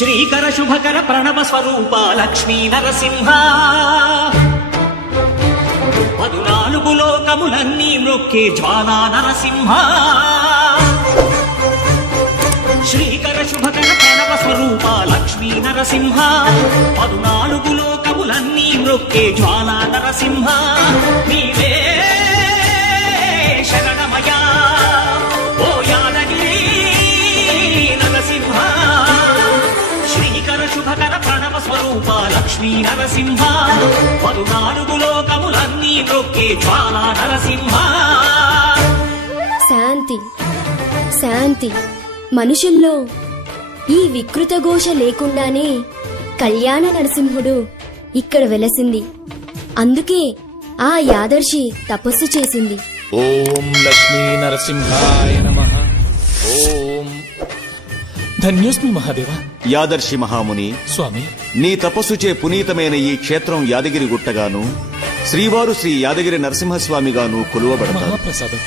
శ్రీకర శుభకర ప్రణవ స్వరూప లక్ష్మీ నరసింహ 14 లోకములన్నీ మృక్కే జ్వాలా నరసింహ శ్రీకర శుభకర ప్రణవ స్వరూప లక్ష్మీ నరసింహ 14 లోకములన్నీ మృక్కే జ్వాలా నరసింహ నీవే శరణమయ ఓ యాదగిరి నరసింహ శ్రీకర శుభకర ప్రణవ స్వరూప లక్ష్మీ నరసింహ 14 లోకములన్నీ మృక్కే జ్వాలా నరసింహ శాంతి శాంతి మనుషుల్లో ఈ వికృత ఘోష లేకుండానే కళ్యాణ నరసింహుడు ఇక్కడ వెలసింది. అందుకే ఆ యాదర్శి తపస్సు చేసింది. ఓం లక్ష్మీ నరసింహాయ నమః. ఓం ధన్యోస్మి మహాదేవ. యాదర్శి మహాముని స్వామి, నీ తపస్సుచే పునీతమైన ఈ క్షేత్రం యాదగిరి గుట్టగాను శ్రీవారు శ్రీ యాదగిరి నరసింహస్వామిగాను కొలువబడతారు. మహాప్రసాదం.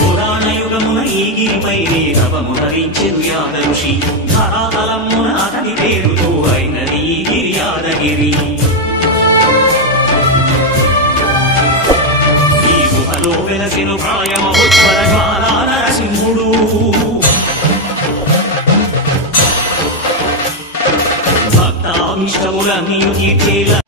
పురాణయుగమున ఈ గిరిపై రవమునరించెను యాదర్శి ధరాతలమున అతని పేరుతో అయినది ఈ గిరి యాదగిరి. ఈ గుహలో వెలసెను ప్రాయమహోజ్వల జ్వాలా నరసింహుడు. భక్తాభిష్టములన్నీ తీర్చేలా